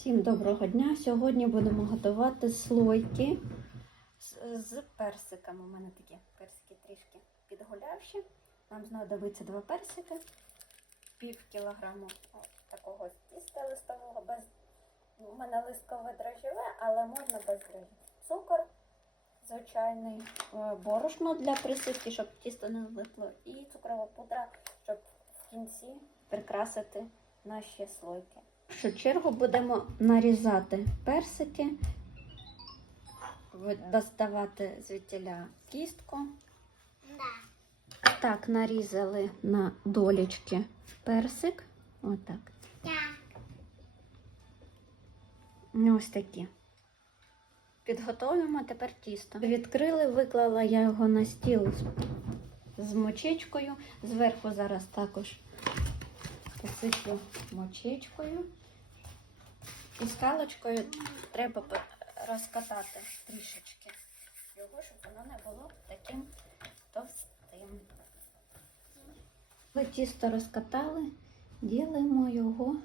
Всім доброго дня! Сьогодні будемо готувати слойки з, персиками. У мене такі персики трішки підгулявші. Нам знадобиться два персики, пів кілограму такого тіста листового. Без... У мене листкове дрожжеве, але можна без дрожжів. Цукор звичайний, е, борошно для присипки, щоб тісто не злипло, і цукрова пудра, щоб в кінці прикрасити наші слойки. В першу чергу будемо нарізати персики, доставати звідтіля кістку. Так, нарізали на долічки персик. Отак. Ну, Ось такі. Підготовимо тепер тісто. Відкрили, виклала я його на стіл з мочечкою. Зверху зараз також посиплю мочечкою. І скалочкою треба розкатати трішечки його, щоб воно не було таким товстим. Ви тісто розкатали, ділимо його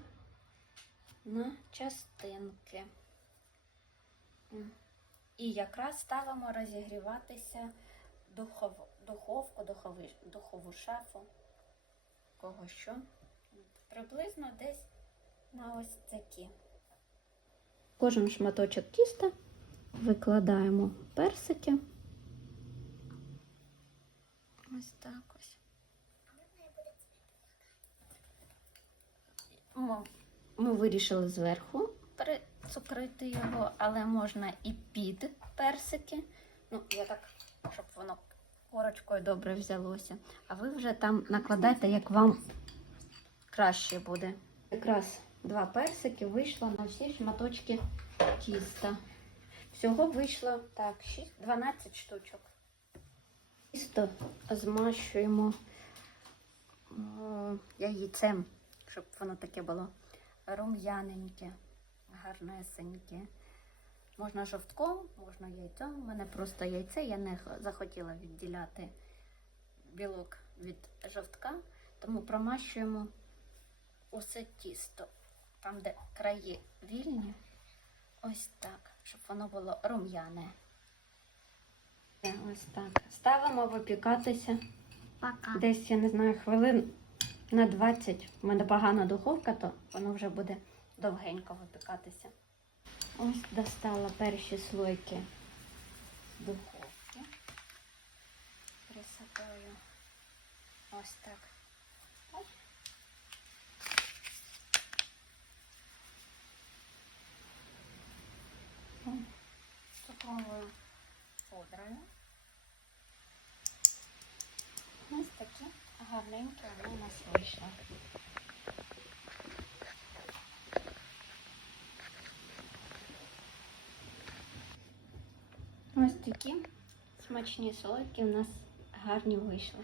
на частинки. І якраз ставимо розігріватися духов, духовку, духовий, духову шафу. Кого що? Приблизно десь на ось такі. Кожен шматочок тіста викладаємо персики. Ось так ось. Ми, ми вирішили зверху перецукрити його, але можна і під персики. Ну, я так, щоб воно корочкою добре взялося. А ви вже там накладайте, як вам краще буде. Якраз два персики вийшло на всі шматочки тіста. Всього вийшло так, 6, 12 штучок. Тісто змащуємо е, яйцем, щоб воно таке було рум'яненьке, гарнесеньке. Можна жовтком, можна яйцем. У мене просто яйце, я не захотіла відділяти білок від жовтка, тому промащуємо усе тісто, там, де краї вільні, ось так, щоб воно було рум'яне. Ось так. Ставимо випікатися Пока. десь, я не знаю, хвилин на 20. У мене погана духовка, то воно вже буде довгенько випікатися. Ось достала перші слойки з духовки. Присипаю ось так. Пудрою. Ось такі гарненькі вони у нас вийшли. Ось такі смачні солодкі у нас гарні вийшли.